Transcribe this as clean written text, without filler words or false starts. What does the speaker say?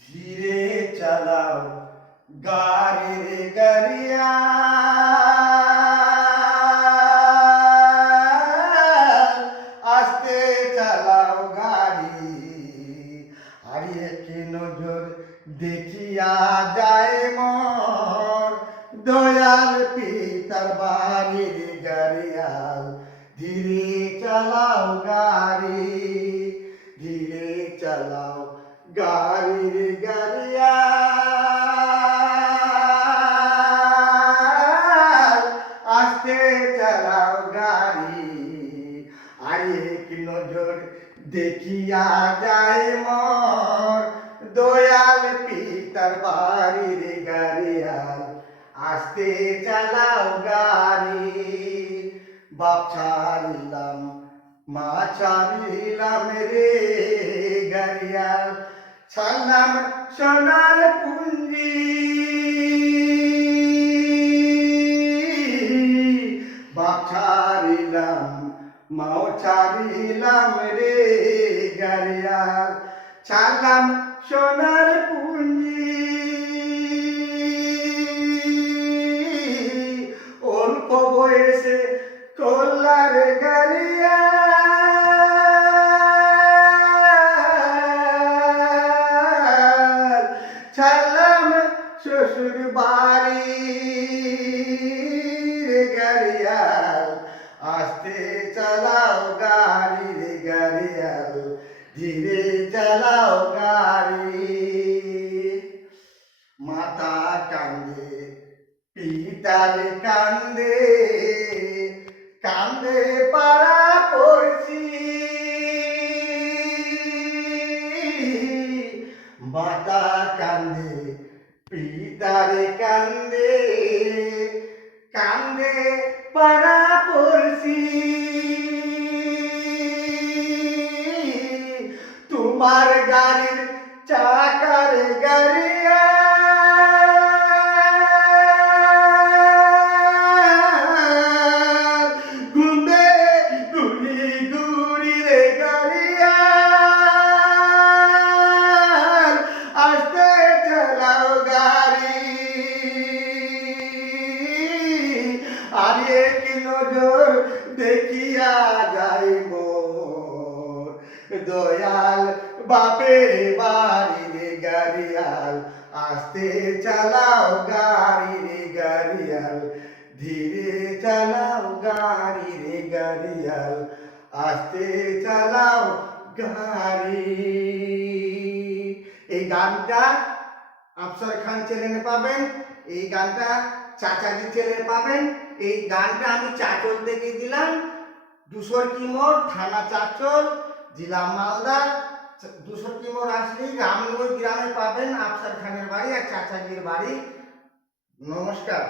ধীরে চালাও গাড়ি গাড়িয়া, আস্তে চালাও গাড়ি। আর একে নজর দেখিয়া যায় মর, দয়াল পিতার বাড়ির গাড়িয়াল। ধীরে চালাও গাড়ি, ধীরে চালাও গাড়ির গাড়িয়া, আস্তে চালাও গাড়ি। আর এক নজর দেখিয়া যায় মর, দয়াল পিতার বাড়ির গাড়িয়াল। আস্তে চালাও গাড়ি। বাপ ছাড়িলাম মা ছাড়িলাম রে গাড়িয়াল, ছাড়লাম সোনার পুঞ্জি। বাপ ছাড়িলাম মাও ছাড়িলাম রে গাড়িয়াল, ছাড়লাম সোনার পুঞ্জি। অল্প বয়সে কল্লার গাড়িয়া, ছাড়লাম শ্বশুর বাড়ির গাড়িয়াল। আস্তে চালাও গাড়ির গাড়িয়াল, ধীরে চালাও গাড়ি। মাতা কান্দে পিতার কান্দে, কান্দে পাড়া পড়ছি। মাতা কান্দে পিতার কান্দে, কান্দে পাড়া পড়ছি। তোমার গাড়ির চাকার গাড়িয়া, ঘুমে গুড়ি গুড়ি রে গাড়িয়া, আস্তে চালাও গাড়ি। আর এক নজর দেখিয়া যায় মোর, দয়াল বাপের বাড়ির গাড়িয়াল। আস্তে চালাও গাড়ির গাড়িয়াল, ধীরে চালাও গাড়ির গাড়িয়াল, আস্তে চালাও গাড়ি। এই গানটা আফসার খান চ্যানেলে পাবেন, এই গানটা চাচাজি চ্যানেলে পাবেন। এই গানটা আমি চাচল থেকে দিলাম, দুশরকি মোড়, থানা চাচল, জেলা মালদা। দুশরকি মোড় আসলেই রামনগর গ্রামে পাবেন আফসার খানের বাড়ি আর চাচাজির বাড়ি। নমস্কার।